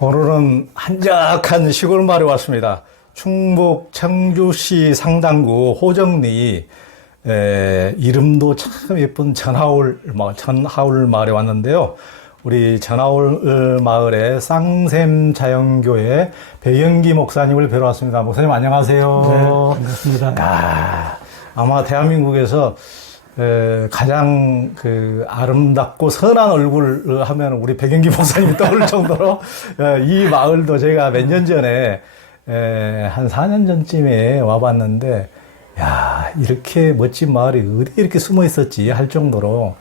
오늘은 한적한 시골 마을에 왔습니다. 충북 청주시 상당구 호정리 이름도 참 예쁜 전하울 마을에 왔는데요. 우리 전하울 마을의 쌍샘자연교회 배영기 목사님을 뵈러 왔습니다. 목사님 안녕하세요. 네, 반갑습니다. 아마 대한민국에서 가장 아름답고 선한 얼굴을 하면 우리 백영기 목사님이 떠오를 정도로 이 마을도 제가 몇 년 전에 한 4년 전쯤에 와봤는데 야, 이렇게 멋진 마을이 어디 이렇게 숨어 있었지 할 정도로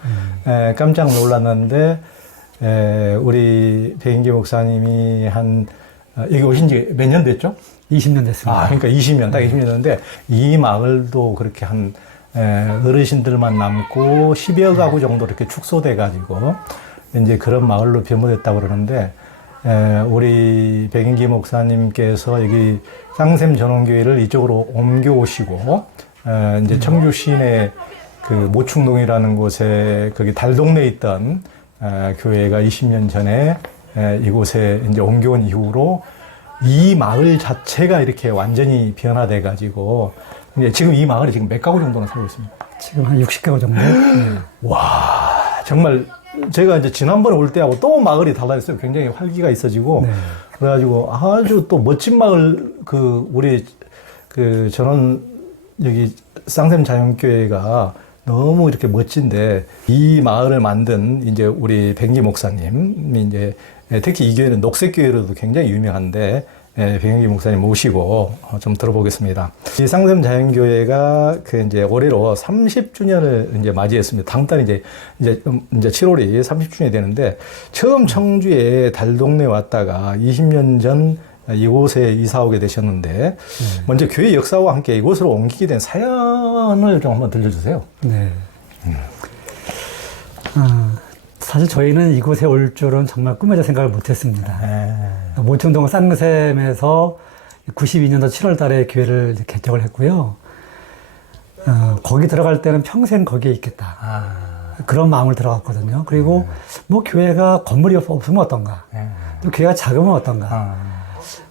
깜짝 놀랐는데 우리 백영기 목사님이 여기 오신 지 몇 년 됐죠? 20년 됐습니다. 그러니까 20년, 딱 20년 됐는데 이 마을도 그렇게 어르신들만 남고 10여 가구 정도 이렇게 축소돼가지고 이제 그런 마을로 변모됐다고 그러는데 우리 백인기 목사님께서 여기 쌍샘 전원교회를 이쪽으로 옮겨오시고 이제 청주 시내 모충동이라는 곳에 거기 달동네에 있던 교회가 20년 전에 이곳에 이제 옮겨온 이후로 이 마을 자체가 이렇게 완전히 변화돼가지고 지금 이 마을에 지금 몇 가구 정도나 살고 있습니다. 지금 한 60가구 정도. 와, 정말 제가 이제 지난번에 올 때하고 또 마을이 달라졌어요. 굉장히 활기가 있어지고 그래가지고 아주 또 멋진 마을 우리 저는 여기 쌍샘 자연교회가 너무 이렇게 멋진데 이 마을을 만든 이제 우리 백기 목사님 이제 특히 이 교회는 녹색교회로도 굉장히 유명한데 백영기 목사님 모시고 좀 들어보겠습니다. 이 쌍샘 자연교회가 이제 올해로 30주년을 이제 맞이했습니다. 다음 달 이제 7월이 30주년이 되는데 처음 청주에 달동네 왔다가 20년 전 이곳에 이사 오게 되셨는데 먼저 교회 역사와 함께 이곳으로 옮기게 된 사연을 좀 한번 들려주세요. 네. 사실 저희는 이곳에 올 줄은 정말 꿈에도 생각을 못했습니다. 모충동 쌍샘에서 92년도 7월 달에 교회를 개척을 했고요. 거기 들어갈 때는 평생 거기에 있겠다. 그런 마음을 들어갔거든요. 그리고 교회가 건물이 없으면 어떤가. 또 교회가 작으면 어떤가.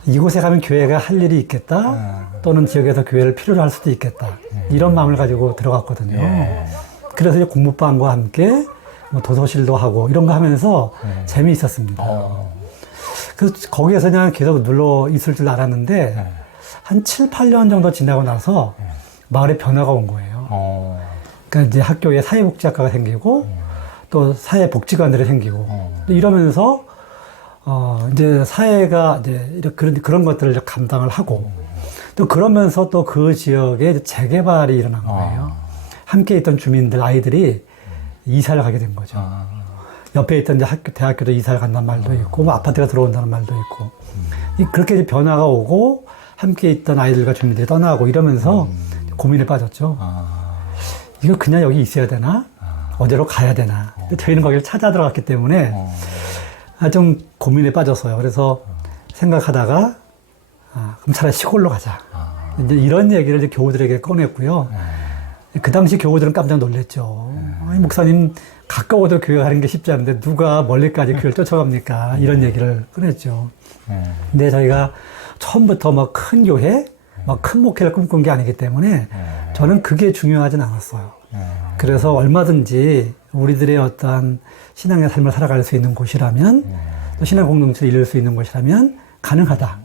이곳에 가면 교회가 할 일이 있겠다. 또는 지역에서 교회를 필요로 할 수도 있겠다. 이런 마음을 가지고 들어갔거든요. 그래서 이제 공부방과 함께 도서실도 하고 이런 거 하면서 재미있었습니다. 그래서 거기에서 그냥 계속 눌러 있을 줄 알았는데 한 7, 8년 정도 지나고 나서 마을에 변화가 온 거예요. 그러니까 이제 학교에 사회복지학과가 생기고 또 사회복지관들이 생기고 이러면서 이제 사회가 이제 그런 것들을 감당을 하고 또 그러면서 또 그 지역에 재개발이 일어난 거예요. 함께 있던 주민들 아이들이 이사를 가게 된 거죠. 옆에 있던 이제 대학교도 이사를 간다는 말도 있고, 아파트가 들어온다는 말도 있고. 그렇게 이제 변화가 오고, 함께 있던 아이들과 주민들이 떠나고 이러면서 고민에 빠졌죠. 이거 그냥 여기 있어야 되나? 어디로 가야 되나? 저희는 거기를 찾아 들어갔기 때문에 좀 고민에 빠졌어요. 그래서 생각하다가, 그럼 차라리 시골로 가자. 이제 이런 얘기를 이제 교우들에게 꺼냈고요. 그 당시 교우들은 깜짝 놀랐죠. 목사님, 가까워도 교회 가는 게 쉽지 않은데 누가 멀리까지 교회를 쫓아갑니까? 이런 얘기를 꺼냈죠. 근데 저희가 처음부터 큰 교회, 큰 목회를 꿈꾼 게 아니기 때문에 저는 그게 중요하진 않았어요. 그래서 얼마든지 우리들의 어떠한 신앙의 삶을 살아갈 수 있는 곳이라면 또 신앙 공동체를 이룰 수 있는 곳이라면 가능하다.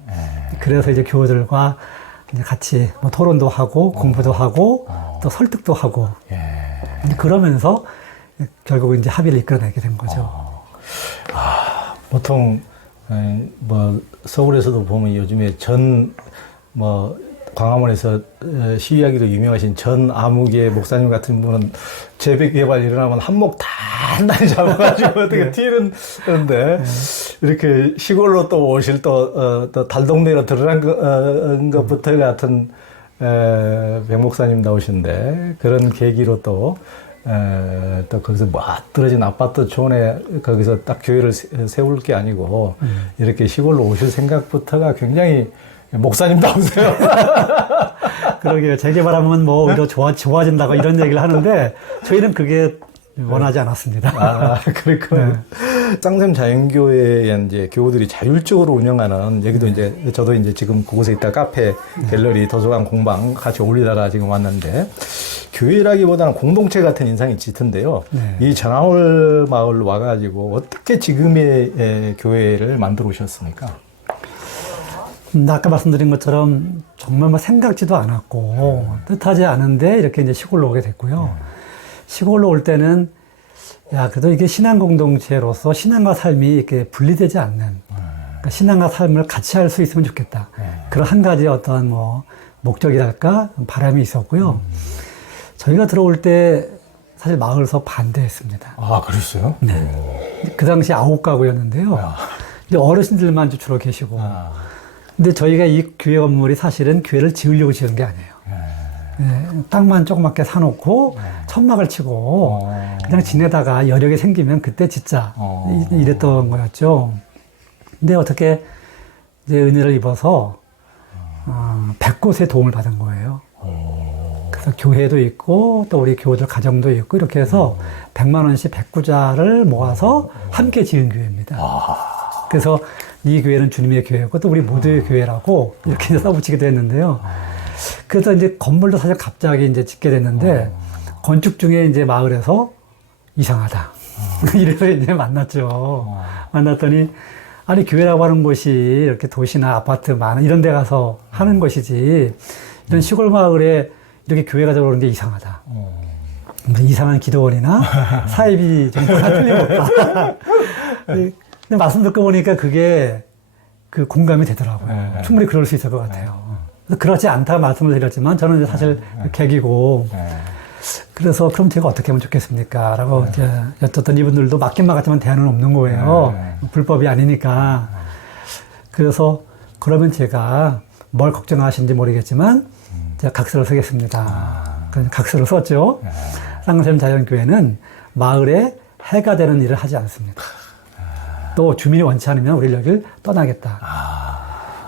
그래서 이제 교우들과 이제 같이 토론도 하고 공부도 하고 또 설득도 하고 그러면서 결국 이제 합의를 이끌어내게 된 거죠. 보통 서울에서도 보면 요즘에 광화문에서 시위하기로 유명하신 전 아무개 목사님 같은 분은 재개발 일어나면 한몫 단단히 잡아가지고 어떻게 튀는데 이렇게 시골로 또 오실 또 달동네로 들어간 것부터 같은 백 목사님 나오신데 그런 계기로 또 거기서 떨어진 아파트 촌에 거기서 딱 교회를 세울 게 아니고 이렇게 시골로 오실 생각부터가 굉장히 목사님다우세요. 그러게요. 재개발하면 오히려 좋아진다고 이런 얘기를 하는데 저희는 그게 원하지 않았습니다. 아, 그렇군요. 쌍샘 자연교회에 이제 교우들이 자율적으로 운영하는, 여기도 이제, 저도 이제 지금 그곳에 있다 카페, 갤러리, 도서관, 공방 같이 올리다가 지금 왔는데, 교회라기보다는 공동체 같은 인상이 짙은데요. 이 전하울 마을 와가지고 어떻게 지금의 교회를 만들어 오셨습니까? 아까 말씀드린 것처럼 정말 뭐 생각지도 않았고 뜻하지 않은데 이렇게 이제 시골로 오게 됐고요. 시골로 올 때는 야, 그래도 이게 신앙 공동체로서 신앙과 삶이 이렇게 분리되지 않는, 그러니까 신앙과 삶을 같이 할 수 있으면 좋겠다. 그런 한 가지 어떤 뭐 목적이랄까 바람이 있었고요. 저희가 들어올 때 사실 마을에서 반대했습니다. 아, 그랬어요? 네. 그 당시 9가구였는데요. 이제 어르신들만 주로 계시고. 근데 저희가 이 교회 건물이 사실은 교회를 지으려고 지은 게 아니에요. 네, 땅만 조그맣게 사놓고 천막을 치고 그냥 지내다가 여력이 생기면 그때 짓자 이랬던 거였죠. 근데 어떻게 이제 은혜를 입어서 100곳의 도움을 받은 거예요. 그래서 교회도 있고 또 우리 교우들 가정도 있고 이렇게 해서 100만 원씩 100구자를 모아서 함께 지은 교회입니다. 그래서 이 교회는 주님의 교회고 또 우리 모두의 교회라고 이렇게 이제 써붙이기도 했는데요. 그래서 이제 건물도 사실 갑자기 이제 짓게 됐는데 건축 중에 이제 마을에서 이상하다. 이래서 이제 만났죠. 만났더니 아니 교회라고 하는 곳이 이렇게 도시나 아파트 많은 이런 데 가서 하는 것이지 이런 시골 마을에 이렇게 교회가 들어오는 게 이상하다. 이상한 기도원이나 사입이 좀 틀림없다. 근데 말씀 듣고 보니까 그게 그 공감이 되더라고요. 충분히 그럴 수 있을 것 같아요. 그렇지 않다고 말씀을 드렸지만 저는 사실 계기고 그래서 그럼 제가 어떻게 하면 좋겠습니까? 라고 이제 여쭸던 이분들도 맡긴 말 같지만 대안은 없는 거예요. 불법이 아니니까. 그래서 그러면 제가 뭘 걱정하시는지 모르겠지만 제가 각서를 쓰겠습니다. 그래서 각서를 썼죠. 쌍샘 자연교회는 마을에 해가 되는 일을 하지 않습니다. 또 주민이 원치 않으면 우리 여기를 떠나겠다.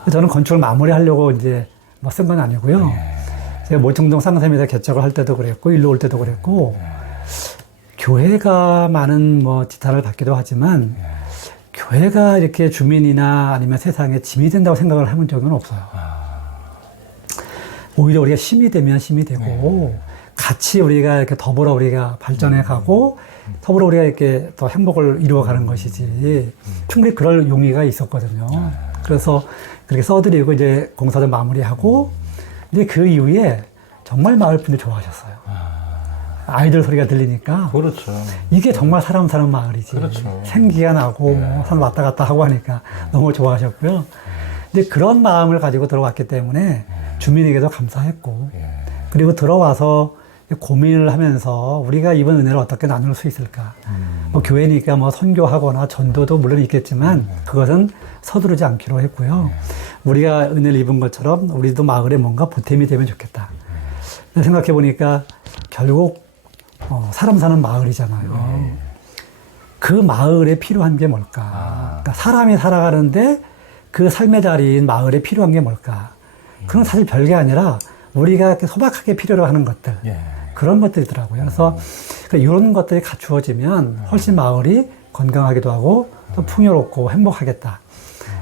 저는 건축을 마무리하려고 이제 뭐 쓴 건 아니고요. 제가 모청동 쌍샘에다 개척을 할 때도 그랬고, 일로 올 때도 그랬고, 교회가 많은 뭐 지탄을 받기도 하지만, 교회가 이렇게 주민이나 아니면 세상에 짐이 된다고 생각을 해본 적은 없어요. 오히려 우리가 힘이 되면 힘이 되고, 같이 우리가 이렇게 더불어 우리가 발전해 가고, 더불어 우리가 이렇게 더 행복을 이루어가는 것이지, 충분히 그럴 용의가 있었거든요. 그래서 그렇게 써드리고 이제 공사도 마무리하고, 이제 그 이후에 정말 마을 분들이 좋아하셨어요. 아이들 소리가 들리니까. 그렇죠. 이게 정말 사람 사는 마을이지. 그렇죠. 생기가 나고, 뭐, 사람 왔다 갔다 하고 하니까 너무 좋아하셨고요. 이제 그런 마음을 가지고 들어왔기 때문에 주민에게도 감사했고, 그리고 들어와서 고민을 하면서 우리가 이번 은혜를 어떻게 나눌 수 있을까. 뭐 교회니까 뭐 선교하거나 전도도 물론 있겠지만 그것은 서두르지 않기로 했고요. 우리가 은혜를 입은 것처럼 우리도 마을에 뭔가 보탬이 되면 좋겠다. 생각해 보니까 결국 사람 사는 마을이잖아요. 그 마을에 필요한 게 뭘까? 그러니까 사람이 살아가는데 그 삶의 자리인 마을에 필요한 게 뭘까? 그건 사실 별게 아니라 우리가 이렇게 소박하게 필요로 하는 것들. 그런 것들이더라고요. 그래서 이런 것들이 갖추어지면 훨씬 마을이 건강하기도 하고 또 풍요롭고 행복하겠다.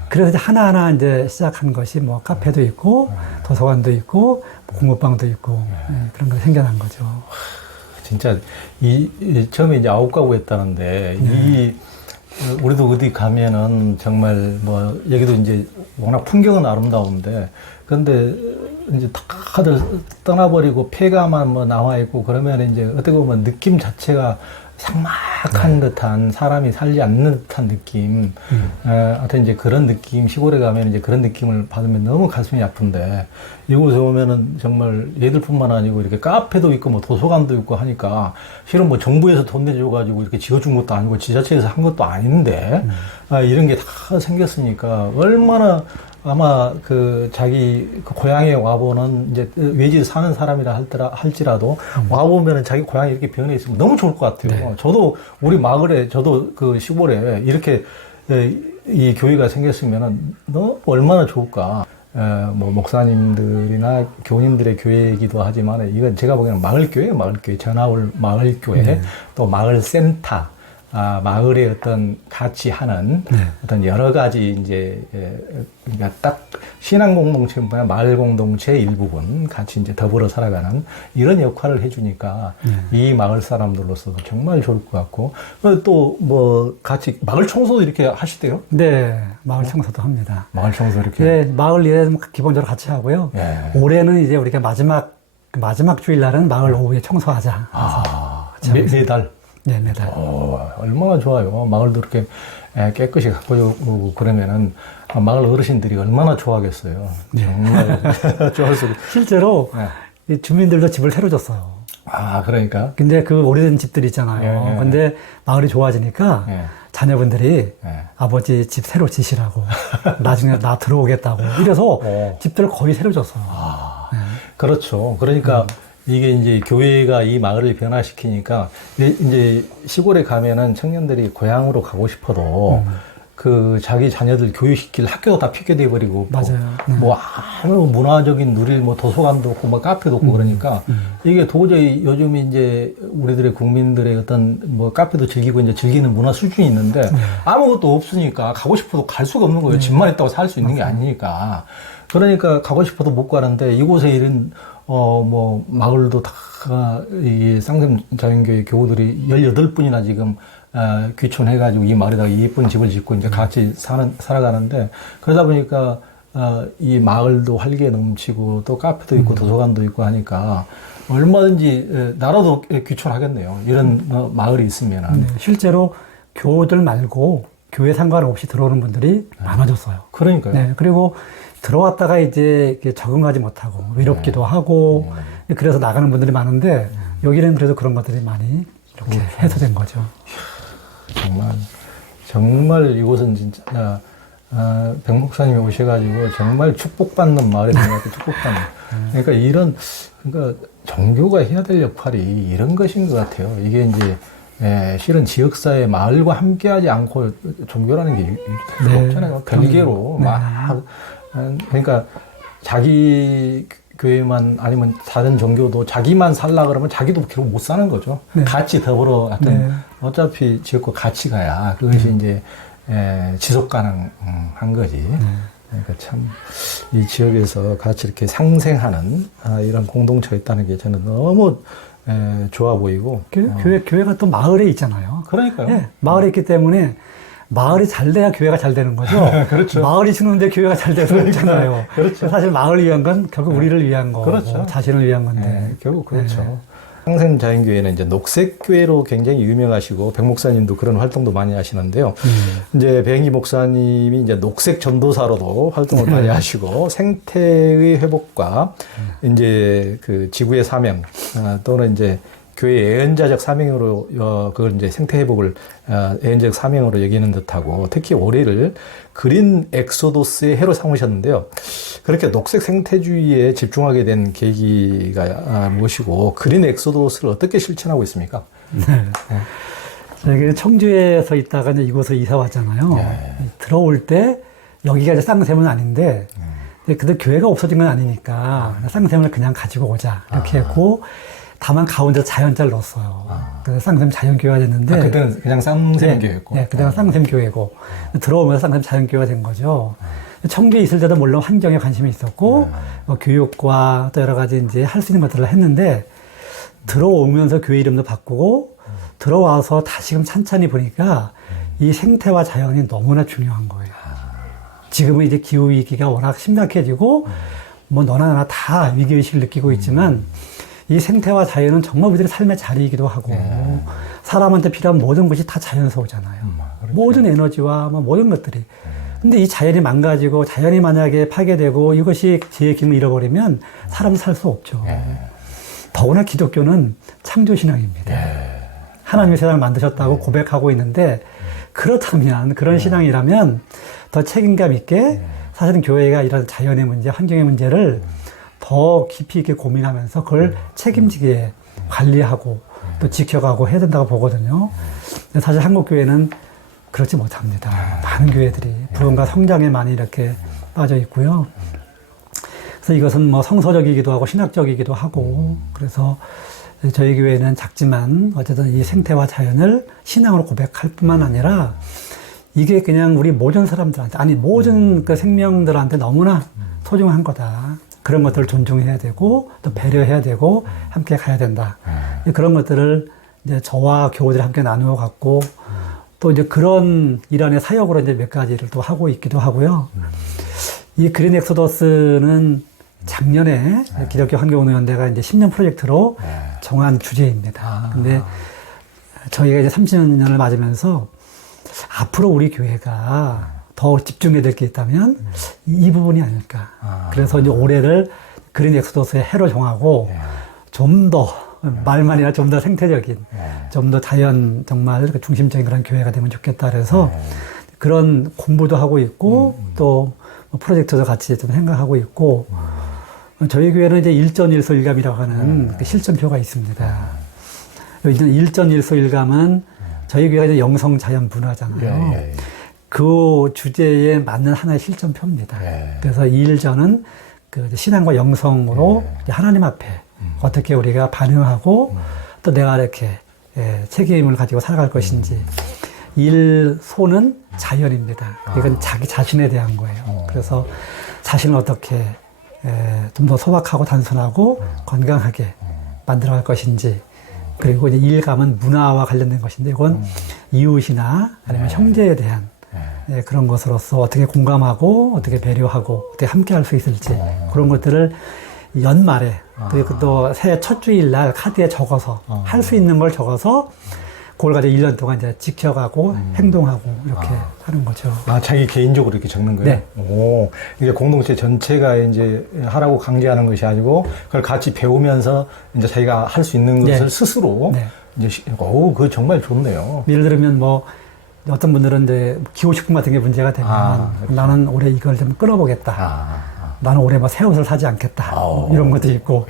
그래서 이제 하나하나 이제 시작한 것이 뭐 카페도 있고 도서관도 있고 공부방도 있고 그런 게 생겨난 거죠. 진짜 처음에 이제 9가구 했다는데 우리도 어디 가면은 정말 뭐 여기도 이제 워낙 풍경은 아름다운데 근데 이제 다들 떠나버리고 폐가만 뭐 나와 있고 그러면 이제 어떻게 보면 느낌 자체가 삭막한 듯한 사람이 살지 않는 듯한 느낌. 하여튼 이제 그런 느낌, 시골에 가면 이제 그런 느낌을 받으면 너무 가슴이 아픈데, 이곳에 오면은 정말 얘들뿐만 아니고 이렇게 카페도 있고 뭐 도서관도 있고 하니까, 실은 뭐 정부에서 돈 내줘가지고 이렇게 지어준 것도 아니고 지자체에서 한 것도 아닌데, 이런 게 다 생겼으니까 얼마나 아마 자기 고향에 와보는 이제 외지에 사는 사람이라 할지라도 와보면은 자기 고향이 이렇게 변해 있으면 너무 좋을 것 같아요. 저도 우리 마을에, 저도 그 시골에 이렇게 이 교회가 생겼으면은 너무 얼마나 좋을까. 뭐 목사님들이나 교인들의 교회이기도 하지만 이건 제가 보기에는 마을교회예요. 마을교회, 전하울 마을교회, 또 마을센터, 마을의 어떤 같이 하는 어떤 여러 가지 이제 그러니까 딱 신앙 공동체보다 마을 공동체의 일부분 같이 이제 더불어 살아가는 이런 역할을 해주니까 이 마을 사람들로서도 정말 좋을 것 같고 또 뭐 같이 마을 청소도 이렇게 하시대요? 네, 마을 청소도 합니다. 마을 청소 이렇게. 네, 마을 일은 기본적으로 같이 하고요. 예. 올해는 이제 우리가 마지막 주일날은 마을 오후에 청소하자. 매달. 네, 매달. 얼마나 좋아요. 마을도 이렇게 깨끗이 가꾸고 그러면은 마을 어르신들이 얼마나 좋아하겠어요. 정말 좋아서. 실제로 이 주민들도 집을 새로 줬어요. 그러니까. 근데 그 오래된 집들 있잖아요. 예. 근데 마을이 좋아지니까 자녀분들이 아버지 집 새로 지시라고 나중에 나 들어오겠다고 이래서 집들을 거의 새로 줬어요. 그렇죠. 그러니까 이게 이제 교회가 이 마을을 변화시키니까 이제 시골에 가면은 청년들이 고향으로 가고 싶어도 그 자기 자녀들 교육시킬 학교가 다 폐교돼 버리고 맞아요. 뭐 아무 문화적인 누릴 뭐 도서관도 없고 뭐 카페도 없고 그러니까 이게 도저히 요즘 이제 우리들의 국민들의 어떤 뭐 카페도 즐기고 이제 즐기는 문화 수준이 있는데 아무것도 없으니까 가고 싶어도 갈 수가 없는 거예요. 집만 있다고 살 수 있는 게 아니니까. 그러니까 가고 싶어도 못 가는데 이곳에 이런 뭐 마을도 다 이 쌍샘 자연교회 교우들이 18분이나 지금 귀촌해가지고 이 마을에다가 예쁜 집을 짓고 이제 같이 살아가는데 그러다 보니까 이 마을도 활기에 넘치고 또 카페도 있고 도서관도 있고 하니까 얼마든지 나라도 귀촌하겠네요. 이런 마을이 있으면은. 네, 실제로 교우들 말고 교회 상관없이 들어오는 분들이 많아졌어요. 그러니까요. 네, 그리고 들어왔다가 이제 적응하지 못하고 외롭기도 하고 그래서 나가는 분들이 많은데 여기는 그래도 그런 것들이 많이 이렇게 해소된 거죠. 정말 이곳은 진짜 백 목사님이 오셔가지고 정말 축복받는 마을이 된 것 같아요. 축복받는. 그러니까 그러니까 종교가 해야 될 역할이 이런 것인 것 같아요. 이게 이제 실은 지역사회 마을과 함께하지 않고 종교라는 게 없잖아요. 별개로 막 그러니까 자기 교회만 아니면 다른 종교도 자기만 살라 그러면 자기도 결국 못 사는 거죠. 같이 더불어 하여튼 어차피 지역과 같이 가야 그것이 이제 지속 가능한 거지. 그러니까 참 이 지역에서 같이 이렇게 상생하는 이런 공동체가 있다는 게 저는 너무 좋아 보이고. 교회가 또 마을에 있잖아요. 그러니까요. 네, 마을에 있기 때문에 마을이 잘 돼야 교회가 잘 되는 거죠. 그렇죠. 마을이 죽는데 교회가 잘 될 수 없잖아요. 그렇죠. 사실 마을을 위한 건 결국 우리를 위한 거고 그렇죠. 자신을 위한 건데. 결국 그렇죠. 쌍샘 자연교회는 이제 녹색교회로 굉장히 유명하시고 백 목사님도 그런 활동도 많이 하시는데요. 이제 백이 목사님이 이제 녹색 전도사로도 활동을 많이 하시고 생태의 회복과 이제 그 지구의 사명 또는 이제 교회 애연자적 사명으로 그걸 이제 생태 회복을 애연적 사명으로 여기는 듯하고 특히 올해를 그린 엑소도스의 해로 삼으셨는데요. 그렇게 녹색 생태주의에 집중하게 된 계기가 무엇이고 그린 엑소도스를 어떻게 실천하고 있습니까? 저기 청주에서 있다가 이제 이곳으로 이사 왔잖아요. 들어올 때 여기가 이제 쌍샘은 아닌데 근데 교회가 없어진 건 아니니까 쌍샘을 그냥 가지고 오자 이렇게 했고 다만 가운데 자연자를 넣었어요. 그래서 쌍샘 자연교회가 됐는데. 그때는 그냥 쌍샘교회였고. 네, 그때는 쌍샘교회고. 들어오면서 쌍샘 자연교회가 된 거죠. 청주에 있을 때도 물론 환경에 관심이 있었고, 뭐 교육과 또 여러 가지 이제 할 수 있는 것들을 했는데, 들어오면서 교회 이름도 바꾸고, 들어와서 다시금 찬찬히 보니까 이 생태와 자연이 너무나 중요한 거예요. 지금은 이제 기후위기가 워낙 심각해지고, 뭐 너나 나나 다 위기의식을 느끼고 있지만, 이 생태와 자연은 정말 우리들의 삶의 자리이기도 하고 사람한테 필요한 모든 것이 다 자연에서 오잖아요. 그렇죠. 모든 에너지와 모든 것들이. 근데 이 자연이 망가지고 자연이 만약에 파괴되고 이것이 지혜의 기능을 잃어버리면 사람은 살 수 없죠. 더구나 기독교는 창조신앙입니다. 하나님이 세상을 만드셨다고 고백하고 있는데 그렇다면 그런 신앙이라면 더 책임감 있게 사실은 교회가 이런 자연의 문제, 환경의 문제를 더 깊이 있게 고민하면서 그걸 책임지게 관리하고 또 지켜가고 해야 된다고 보거든요. 근데 사실 한국교회는 그렇지 못합니다. 많은 교회들이 부흥과 성장에 많이 이렇게 빠져 있고요. 그래서 이것은 뭐 성서적이기도 하고 신학적이기도 하고 그래서 저희 교회는 작지만 어쨌든 이 생태와 자연을 신앙으로 고백할 뿐만 아니라 이게 그냥 우리 모든 사람들한테, 아니 모든 그 생명들한테 너무나 소중한 거다. 그런 것들을 존중해야 되고 또 배려해야 되고 함께 가야 된다. 그런 것들을 이제 저와 교우들이 함께 나누어 갖고 또 이제 그런 일환의 사역으로 이제 몇 가지를 또 하고 있기도 하고요. 이 그린 엑소더스는 작년에 기독교 환경운동연대가 이제 10년 프로젝트로 정한 주제입니다. 근데 저희가 이제 30년을 맞으면서 앞으로 우리 교회가 더 집중해야 될 게 있다면 이 부분이 아닐까. 그래서 이제 올해를 그린 엑소더스의 해로 정하고 좀 더 말만 아니라 좀 더 생태적인, 좀 더 자연 정말 중심적인 그런 교회가 되면 좋겠다. 그래서 그런 공부도 하고 있고 또 프로젝트도 같이 좀 생각하고 있고 저희 교회는 이제 일전일소일감이라고 하는 그 실전표가 있습니다. 일전일소일감은 저희 교회가 이제 영성자연문화잖아요. 그 주제에 맞는 하나의 실전표입니다. 그래서 일전은 그 신앙과 영성으로 하나님 앞에 어떻게 우리가 반응하고 또 내가 이렇게 책임을 가지고 살아갈 것인지. 일소는 자연입니다. 이건 자기 자신에 대한 거예요. 그래서 자신을 어떻게 좀 더 소박하고 단순하고 건강하게 만들어갈 것인지. 그리고 이제 일감은 문화와 관련된 것인데 이건 이웃이나 아니면 형제에 대한 그런 것으로서 어떻게 공감하고 어떻게 배려하고 어떻게 함께 할 수 있을지 그런 것들을 연말에 그리고 또 새해 첫 주일날 카드에 적어서 할 수 있는 걸 적어서 그걸 가지고 1년 동안 이제 지켜가고 행동하고 이렇게 하는 거죠. 자기 개인적으로 이렇게 적는 거예요? 네. 오, 이게 공동체 전체가 이제 하라고 강제하는 것이 아니고 그걸 같이 배우면서 이제 자기가 할 수 있는 것을 스스로 이제 그거 정말 좋네요. 예를 들면 뭐 어떤 분들은 이제 기호식품 같은 게 문제가 되면 나는 올해 이걸 좀 끊어보겠다. 나는 올해 뭐 새 옷을 사지 않겠다. 이런 것도 있고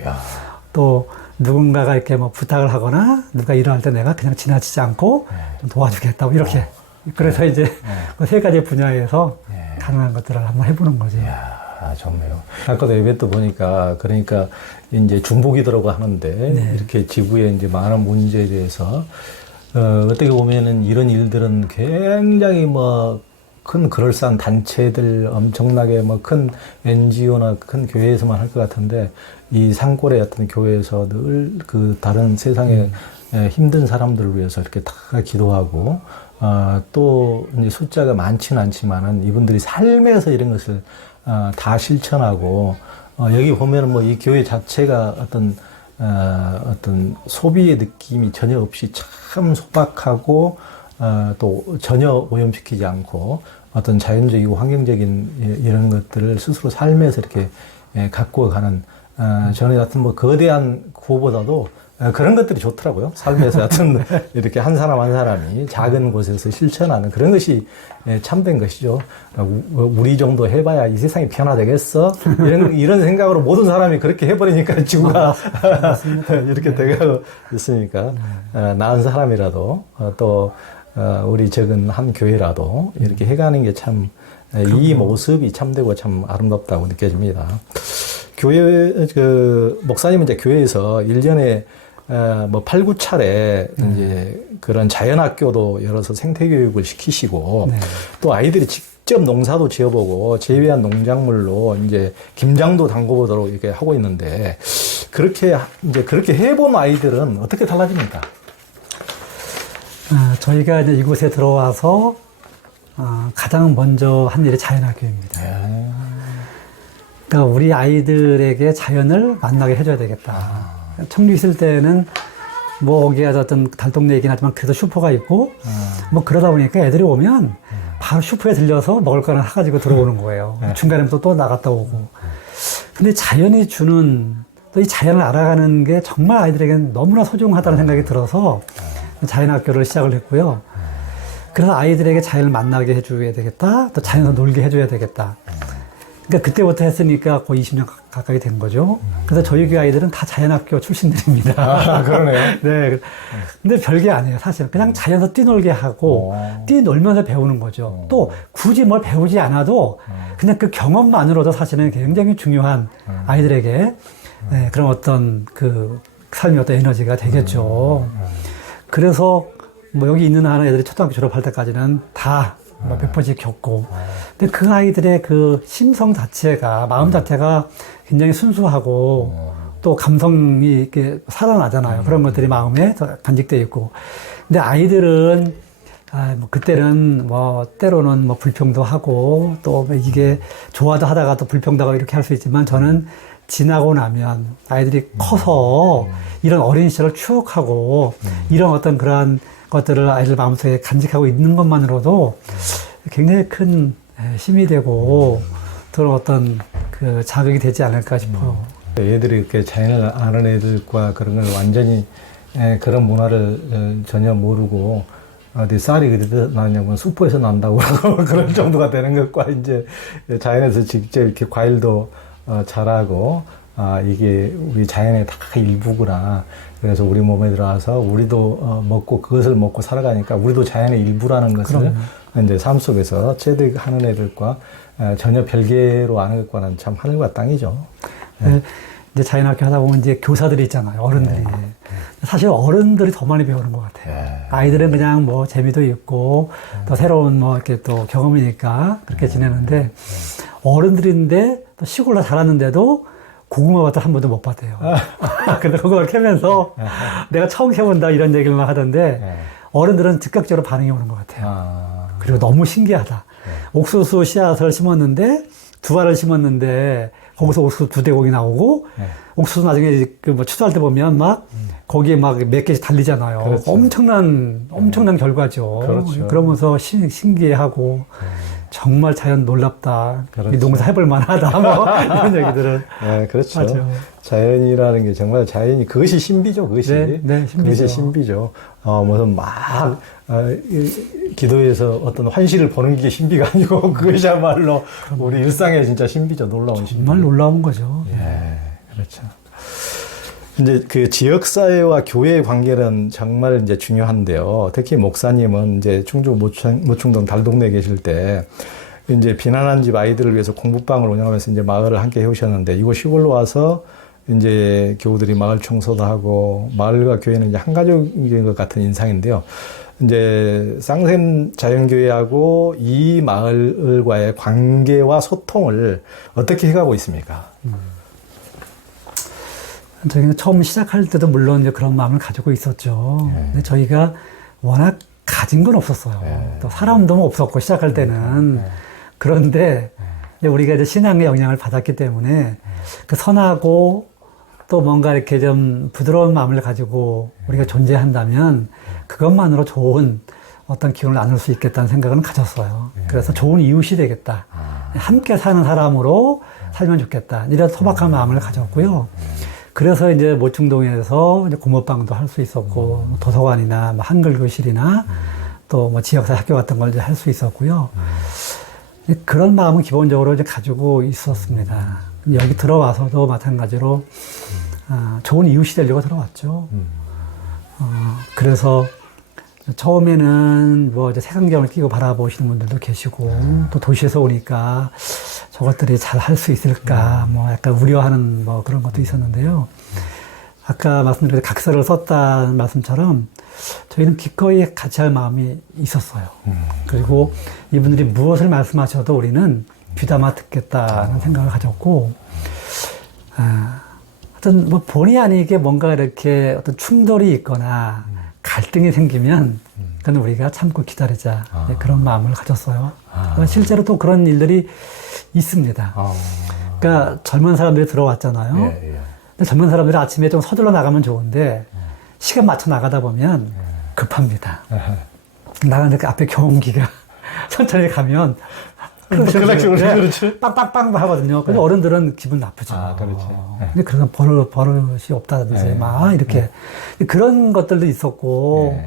또 누군가가 이렇게 뭐 부탁을 하거나 누가 일을 할 때 내가 그냥 지나치지 않고 좀 도와주겠다. 이렇게. 그래서 이제 그 세 가지 분야에서 가능한 것들을 한번 해보는 거죠. 좋네요. 아까도 예배도 보니까 그러니까 이제 중보기도라고 하는데 이렇게 지구의 이제 많은 문제에 대해서 어떻게 보면은 이런 일들은 굉장히 뭐 큰 그럴싸한 단체들 엄청나게 뭐 큰 NGO나 큰 교회에서만 할 것 같은데 이 산골의 어떤 교회에서 늘 그 다른 세상에 힘든 사람들을 위해서 이렇게 다 기도하고 또 이제 숫자가 많지는 않지만은 이분들이 삶에서 이런 것을 다 실천하고 여기 보면은 뭐 이 교회 자체가 어떤 소비의 느낌이 전혀 없이 참 소박하고 또 전혀 오염시키지 않고 어떤 자연적이고 환경적인 이런 것들을 스스로 삶에서 이렇게 갖고 가는 저는 같은 뭐 거대한 구호보다도 그런 것들이 좋더라고요. 삶에서 하여튼 이렇게 한 사람 한 사람이 작은 곳에서 실천하는 그런 것이 참된 것이죠. 우리 정도 해봐야 이 세상이 변화되겠어? 이런 생각으로 모든 사람이 그렇게 해버리니까 지구가 이렇게 돼가고 있으니까 나은 사람이라도 또 우리 적은 한 교회라도 이렇게 해가는 게 참 이 모습이 참되고 참 아름답다고 느껴집니다. 교회 목사님은 이제 교회에서 1년에 뭐 8, 9차례 이제 그런 자연학교도 열어서 생태교육을 시키시고 또 아이들이 직접 농사도 지어보고 재배한 농작물로 이제 김장도 담궈보도록 이렇게 하고 있는데 그렇게 해본 아이들은 어떻게 달라집니까? 저희가 이제 이곳에 들어와서 가장 먼저 한 일이 자연학교입니다. 그러니까 우리 아이들에게 자연을 만나게 해줘야 되겠다. 청주 있을 때는 뭐 거기에 어떤 달동네이긴 하지만 그래도 슈퍼가 있고 뭐 그러다 보니까 애들이 오면 바로 슈퍼에 들려서 먹을 거나 사가지고 들어오는 거예요. 중간에 또 나갔다 오고. 근데 자연이 주는 또 이 자연을 알아가는 게 정말 아이들에게는 너무나 소중하다는 생각이 들어서 자연학교를 시작을 했고요. 그래서 아이들에게 자연을 만나게 해줘야 되겠다. 또 자연에서 놀게 해줘야 되겠다. 그러니까 그때부터 했으니까 거의 20년 가까이 된 거죠. 그래서 저희 교회 아이들은 다 자연학교 출신들입니다. 아, 그러네요. 네. 근데 별게 아니에요, 사실. 그냥 자연에서 뛰놀게 하고, 뛰놀면서 배우는 거죠. 또 굳이 뭘 배우지 않아도 그냥 그 경험만으로도 사실은 굉장히 중요한 아이들에게 네, 그런 어떤 그 삶의 어떤 에너지가 되겠죠. 그래서 뭐 여기 있는 하나 애들이 초등학교 졸업할 때까지는 다 뭐 100번씩 겪고. 근데 그 아이들의 그 심성 자체가, 마음 자체가 굉장히 순수하고 또 감성이 이렇게 살아나잖아요. 그런 것들이 마음에 간직되어 있고. 근데 아이들은, 뭐 그때는 뭐 때로는 뭐 불평도 하고 또 이게 좋아도 하다가 또 불평도 하고 이렇게 할 수 있지만 저는 지나고 나면 아이들이 커서 이런 어린 시절을 추억하고 이런 어떤 그러한 것들을 아이들 마음속에 간직하고 있는 것만으로도 굉장히 큰 힘이 되고 그런 어떤 그 자극이 되지 않을까 싶어요. 얘들이 이렇게 자연을 아는 애들과 그런 걸 완전히 그런 문화를 전혀 모르고 어디 쌀이 어디서 나냐면 숲에서 난다고 그런 정도가 되는 것과 이제 자연에서 직접 이렇게 과일도 자라고 이게 우리 자연의 다 일부구나. 그래서 우리 몸에 들어와서 우리도 먹고 그것을 먹고 살아가니까 우리도 자연의 일부라는 것을 그럼요. 이제 삶 속에서 체득하는 애들과 전혀 별개로 아는 것과는 참 하늘과 땅이죠. 네. 이제 자연학교 하다 보면 이제 교사들이 있잖아요. 어른들이. 사실 어른들이 더 많이 배우는 것 같아요. 아이들은 그냥 뭐 재미도 있고 또 새로운 뭐 이렇게 또 경험이니까 그렇게 지내는데 어른들인데 또 시골로 자랐는데도 고구마 밭을 한 번도 못 봤대요. 근데 그걸 캐면서 내가 처음 캐본다 이런 얘기를 막 하던데 어른들은 즉각적으로 반응이 오는 것 같아요. 그리고 너무 신기하다. 옥수수 씨앗을 심었는데 두 알을 심었는데 거기서 옥수수 두 대곡이 나오고 옥수수 나중에 그 뭐 추수할 때 보면 막 거기에 막 몇 개씩 달리잖아요. 그렇죠. 엄청난 결과죠. 그렇죠. 그러면서 신기해하고 정말 자연 놀랍다. 그렇죠. 이 농사 해볼 만하다. 뭐 이런 얘기들은. 네, 그렇죠. 맞아요. 자연이라는 게 정말 자연이 그것이 신비죠, 그것이. 네, 신비죠. 그것이 신비죠. 무슨 막 기도에서 어떤 환시를 보는 게 신비가 아니고 그것이야말로 우리 일상의 진짜 신비죠, 놀라운 신비. 정말 놀라운 거죠. 예, 그렇죠. 이제 그 지역사회와 교회의 관계는 정말 이제 중요한데요. 특히 목사님은 이제 충주 모충동 달동네에 계실 때 이제 비난한 집 아이들을 위해서 공부방을 운영하면서 이제 마을을 함께 해오셨는데 이곳 시골로 와서 이제 교우들이 마을 청소도 하고 마을과 교회는 이제 한 가족인 것 같은 인상인데요. 이제 쌍샘 자연교회하고 이 마을과의 관계와 소통을 어떻게 해가고 있습니까? 저희가 처음 시작할 때도 물론 이제 그런 마음을 가지고 있었죠. 근데 저희가 워낙 가진 건 없었어요. 또 사람도 없었고 시작할 때는. 그런데 이제 우리가 이제 신앙의 영향을 받았기 때문에 그 선하고 또 뭔가 이렇게 좀 부드러운 마음을 가지고 우리가 존재한다면 그것만으로 좋은 어떤 기운을 나눌 수 있겠다는 생각은 가졌어요. 그래서 좋은 이웃이 되겠다. 함께 사는 사람으로 살면 좋겠다. 이런 소박한 마음을 가졌고요. 그래서 이제 모충동에서 이제 고모방도 할 수 있었고, 도서관이나 뭐 한글교실이나 또 뭐 지역사 학교 같은 걸 이제 할 수 있었고요. 그런 마음은 기본적으로 이제 가지고 있었습니다. 여기 들어와서도 마찬가지로 좋은 이웃이 되려고 들어왔죠. 그래서 처음에는 뭐 이제 색안경을 끼고 바라보시는 분들도 계시고 또 도시에서 오니까 저것들이 잘 할 수 있을까 뭐 약간 우려하는 뭐 그런 것도 있었는데요. 아까 말씀드린 각서를 썼다는 말씀처럼 저희는 기꺼이 같이 할 마음이 있었어요. 그리고 이분들이 무엇을 말씀하셔도 우리는 귀담아 듣겠다는 생각을 가졌고, 하여튼 뭐 본의 아니게 뭔가 이렇게 어떤 충돌이 있거나 갈등이 생기면 그건 우리가 참고 기다리자 그런 마음을 가졌어요. 실제로 또 그런 일들이 있습니다. 그러니까 젊은 사람들이 들어왔잖아요. 근데 젊은 사람들이 아침에 좀 서둘러 나가면 좋은데 시간 맞춰 나가다 보면 급합니다. 나가는데 그 앞에 경운기가 천천히 가면 그렇죠. 빵빵빵 하거든요. 근데 어른들은 기분 나쁘죠. 그렇지. 근데 그런 버릇이 없다든지 막 이렇게 그런 것들도 있었고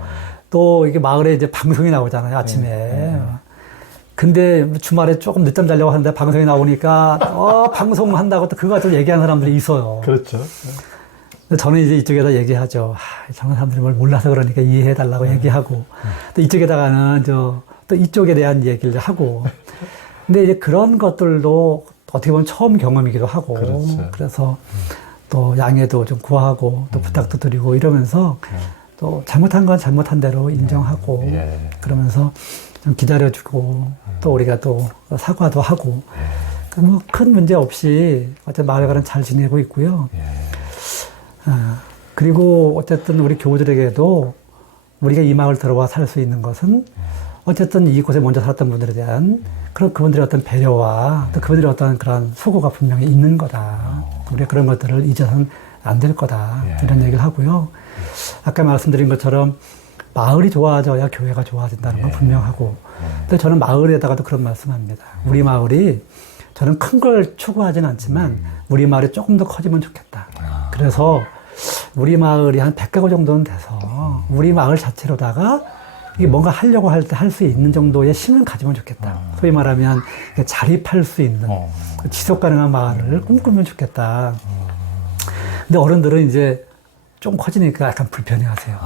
또 이게 마을에 이제 방송이 나오잖아요. 아침에. 근데 주말에 조금 늦잠 자려고 하는데 방송에 나오니까 방송한다고 또 그거 가지고 얘기하는 사람들이 있어요. 그렇죠. 근데 저는 이제 이쪽에다 얘기하죠. 저런 사람들이 뭘 몰라서 그러니까 이해해달라고 얘기하고 또 이쪽에다가는 또 이쪽에 대한 얘기를 하고. 근데 이제 그런 것들도 어떻게 보면 처음 경험이기도 하고. 그렇죠. 그래서 또 양해도 좀 구하고 또 부탁도 드리고 이러면서 또 잘못한 건 잘못한 대로 인정하고 예. 그러면서 좀 기다려주고 또 우리가 또 사과도 하고 뭐 큰 문제 없이 어쨌든 마을과는 잘 지내고 있고요. 그리고 어쨌든 우리 교우들에게도 우리가 이 마을 들어와 살 수 있는 것은 어쨌든 이곳에 먼저 살았던 분들에 대한 그런 그분들의 어떤 배려와 또 그분들의 어떤 그런 수고가 분명히 있는 거다. 우리가 그런 것들을 잊어서는 안 될 거다. 이런 얘기를 하고요. 아까 말씀드린 것처럼 마을이 좋아져야 교회가 좋아진다는 건 분명하고 근데 저는 마을에다가도 그런 말씀합니다. 우리 마을이 저는 큰 걸 추구하진 않지만 우리 마을이 조금 더 커지면 좋겠다. 그래서 우리 마을이 한 100가구 정도는 돼서 우리 마을 자체로다가 이게 뭔가 하려고 할 때 할 수 있는 정도의 힘을 가지면 좋겠다. 소위 말하면 자립할 수 있는 지속 가능한 마을을 꿈꾸면 좋겠다. 근데 어른들은 이제 좀 커지니까 약간 불편해 하세요.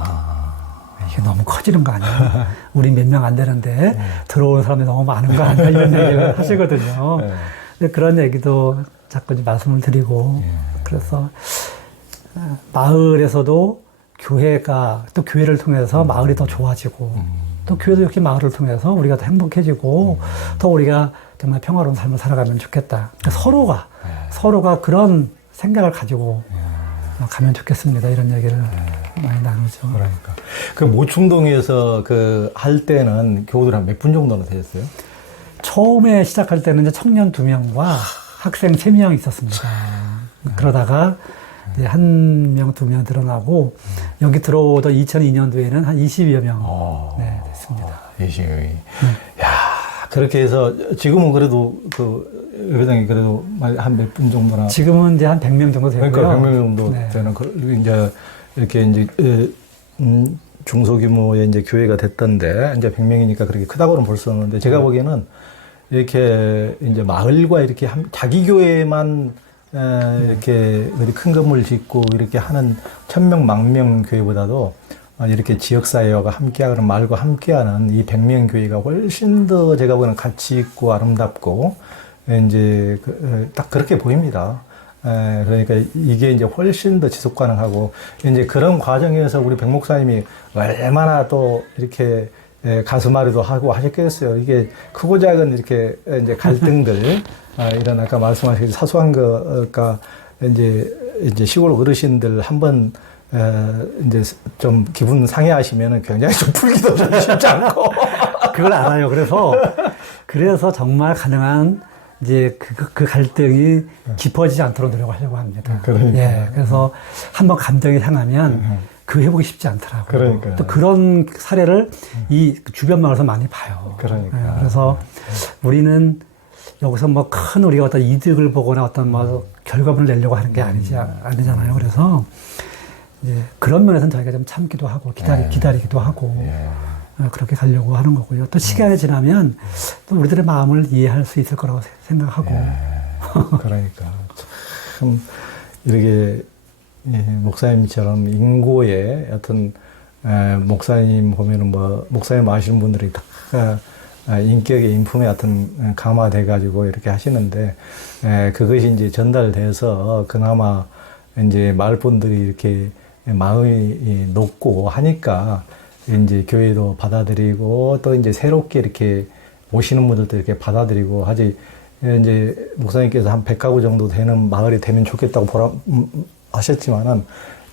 이게 너무 커지는 거 아니야? 우리 몇 명 안 되는데 들어오는 사람이 너무 많은 거 아니야? 이런 얘기를 하시거든요. 근데 그런 얘기도 자꾸 말씀을 드리고 그래서 마을에서도 교회가 또 교회를 통해서 마을이 더 좋아지고 또 교회도 역시 마을을 통해서 우리가 더 행복해지고 더 우리가 정말 평화로운 삶을 살아가면 좋겠다. 그러니까 서로가 그런 생각을 가지고 가면 좋겠습니다. 이런 얘기를 많이 나누죠. 그러니까. 그 모충동에서 그 할 때는 교우들 한 몇 분 정도나 되셨어요? 처음에 시작할 때는 이제 청년 2명과 학생 3명 있었습니다. 그러다가 이제 1명, 2명 늘어나고 여기 들어오던 2002년도에는 한 20여 명 됐습니다. 20명이. 야, 그렇게 해서 지금은 그래도 그 회장이 그래도 한 몇 분 정도나 지금은 이제 한 100명 정도 되고요. 그러니까 100명 정도 되는 그 이제 이렇게 이제 중소규모의 이제 교회가 됐던데 이제 100명이니까 그렇게 크다고는 볼 수 없는데 제가 보기에는 이렇게 이제 마을과 이렇게 자기 교회만 이렇게 어디 큰 건물 짓고 이렇게 하는 1000명, 10,000명 교회보다도 이렇게 지역사회와 함께하는 마을과 함께하는 이 100명 교회가 훨씬 더 제가 보기에는 가치 있고 아름답고 이제 딱 그렇게 보입니다. 그러니까 이게 이제 훨씬 더 지속 가능하고 이제 그런 과정에서 우리 백 목사님이 얼마나 또 이렇게 가슴앓이도 하고 하셨겠어요. 이게 크고 작은 이렇게 이제 갈등들 이런 아까 말씀하신 사소한 거가 이제 시골 어르신들 한번 이제 좀 기분 상해하시면은 굉장히 좀 풀기도 좀 쉽지 않고 그걸 알아요. 그래서 정말 가능한 이제 그 갈등이 깊어지지 않도록 노력하려고 합니다. 그러니까. 예, 그래서 한번 감정이 상하면 그 회복이 쉽지 않더라고요. 그러니까요. 또 그런 사례를 이 주변 마을에서 많이 봐요. 그러니까. 예, 그래서 우리는 여기서 뭐 큰 우리가 어떤 이득을 보거나 어떤 뭐 결과물을 내려고 하는 게 아니잖아요. 그래서 이제 그런 면에서는 저희가 좀 참기도 하고 기다리기도 하고 그렇게 가려고 하는 거고요. 또 시간이 지나면 또 우리들의 마음을 이해할 수 있을 거라고 생각하고. 그러니까 참 이렇게 목사님처럼 인고의 어떤 목사님 보면은 뭐 목사님 아시는 분들이 다 인격의 인품의 어떤 강화돼 가지고 이렇게 하시는데 그것이 이제 전달돼서 그나마 이제 마을 분들이 이렇게 마음이 높고 하니까 이제 교회도 받아들이고 또 이제 새롭게 이렇게 오시는 분들도 이렇게 받아들이고 하지 이제 목사님께서 한 100가구 정도 되는 마을이 되면 좋겠다고 하셨지만은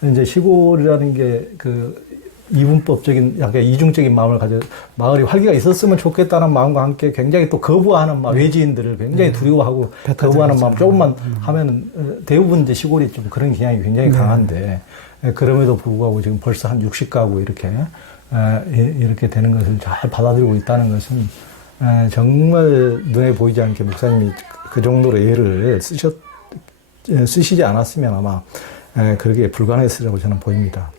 이제 시골이라는 게 그 이분법적인 약간 이중적인 마음을 가져 마을이 활기가 있었으면 좋겠다는 마음과 함께 굉장히 또 거부하는 마음 외지인들을 굉장히 두려워하고 거부하는 마음 조금만 하면은 대부분 이제 시골이 좀 그런 경향이 굉장히 강한데 그럼에도 불구하고 지금 벌써 한 60가구 이렇게 되는 것을 잘 받아들이고 있다는 것은 정말 눈에 보이지 않게 목사님이 그 정도로 애를 쓰시지 않았으면 아마 그렇게 불가능했으리라고 저는 보입니다.